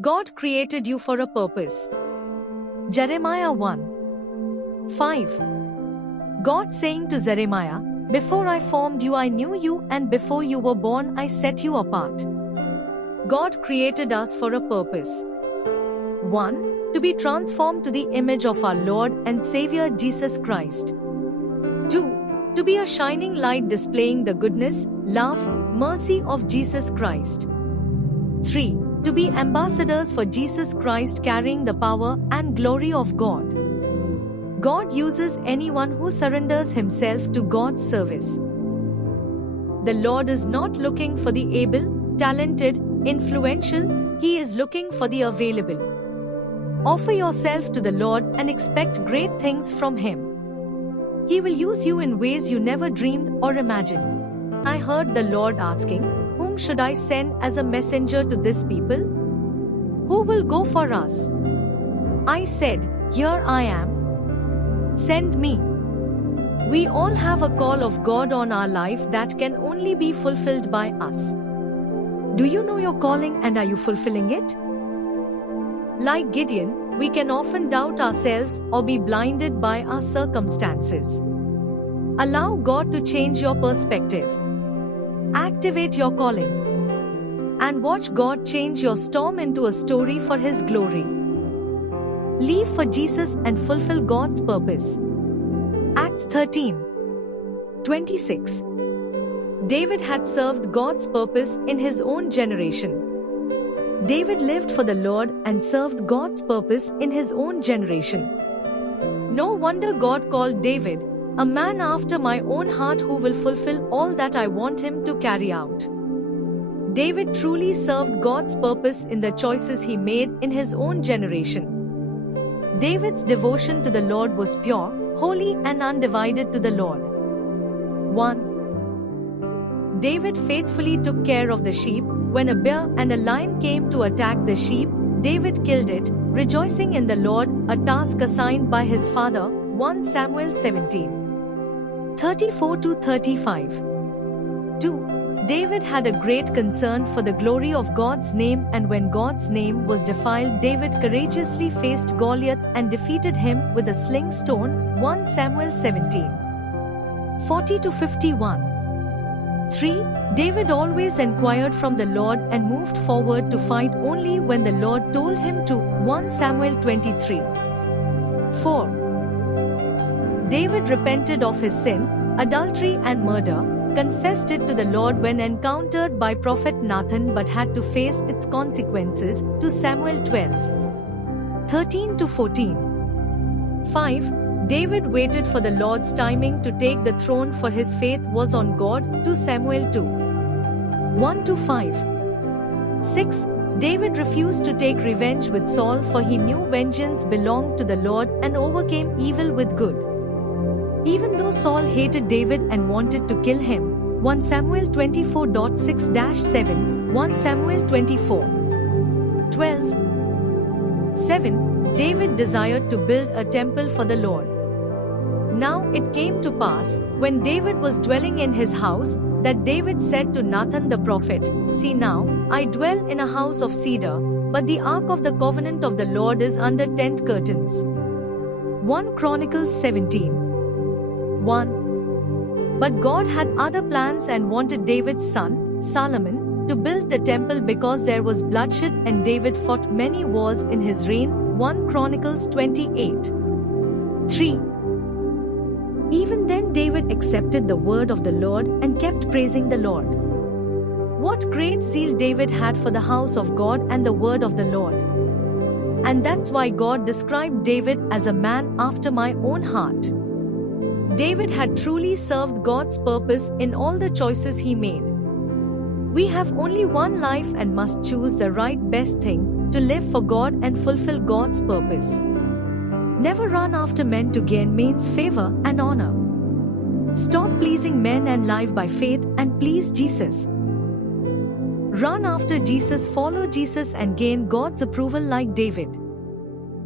God created you for a purpose. Jeremiah 1:5. God saying to Jeremiah, "Before I formed you, I knew you, and before you were born, I set you apart." God created us for a purpose. 1. To be transformed to the image of our Lord and Savior Jesus Christ. 2. To be a shining light displaying the goodness, love, mercy of Jesus Christ. 3. To be ambassadors for Jesus Christ carrying the power and glory of God. God uses anyone who surrenders himself to God's service. The Lord is not looking for the able, talented, influential, He is looking for the available. Offer yourself to the Lord and expect great things from Him. He will use you in ways you never dreamed or imagined. I heard the Lord asking, "Whom should I send as a messenger to this people? Who will go for us?" I said, "Here I am. Send me." We all have a call of God on our life that can only be fulfilled by us. Do you know your calling and are you fulfilling it? Like Gideon, we can often doubt ourselves or be blinded by our circumstances. Allow God to change your perspective. Activate your calling. And watch God change your storm into a story for His glory. Live for Jesus and fulfill God's purpose. Acts 13:26. David had served God's purpose in his own generation. David lived for the Lord and served God's purpose in his own generation. No wonder God called David, "A man after my own heart who will fulfill all that I want him to carry out." David truly served God's purpose in the choices he made in his own generation. David's devotion to the Lord was pure, holy and undivided to the Lord. 1. David faithfully took care of the sheep. When a bear and a lion came to attack the sheep, David killed it, rejoicing in the Lord, a task assigned by his father. 1 Samuel 17:34-35. 2. David had a great concern for the glory of God's name, and when God's name was defiled, David courageously faced Goliath and defeated him with a sling stone. 1 Samuel 17:40-51. 3. David always inquired from the Lord and moved forward to fight only when the Lord told him to. 1 Samuel 23. 4. David repented of his sin, adultery and murder, confessed it to the Lord when encountered by prophet Nathan but had to face its consequences. 2 Samuel 12:13-14. 5. David waited for the Lord's timing to take the throne, for his faith was on God. 2 Samuel 2:1-5. 6. David refused to take revenge with Saul, for he knew vengeance belonged to the Lord, and overcame evil with good. Even though Saul hated David and wanted to kill him. 1 Samuel 24.6-7, 1 Samuel 24:12. 7. David desired to build a temple for the Lord. Now it came to pass, when David was dwelling in his house, that David said to Nathan the prophet, "See now, I dwell in a house of cedar, but the ark of the covenant of the Lord is under tent curtains." 1 Chronicles 17:1. But God had other plans and wanted David's son, Solomon, to build the temple because there was bloodshed and David fought many wars in his reign. 1 Chronicles 28:3. Even then David accepted the word of the Lord and kept praising the Lord. What great zeal David had for the house of God and the word of the Lord. And that's why God described David as a man after my own heart. David had truly served God's purpose in all the choices he made. We have only one life and must choose the right best thing, to live for God and fulfill God's purpose. Never run after men to gain man's favor and honor. Stop pleasing men and live by faith and please Jesus. Run after Jesus, follow Jesus and gain God's approval like David.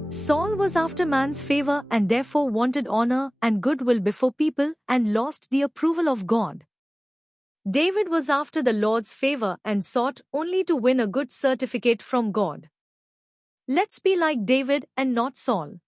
Saul was after man's favor and therefore wanted honor and goodwill before people and lost the approval of God. David was after the Lord's favor and sought only to win a good certificate from God. Let's be like David and not Saul.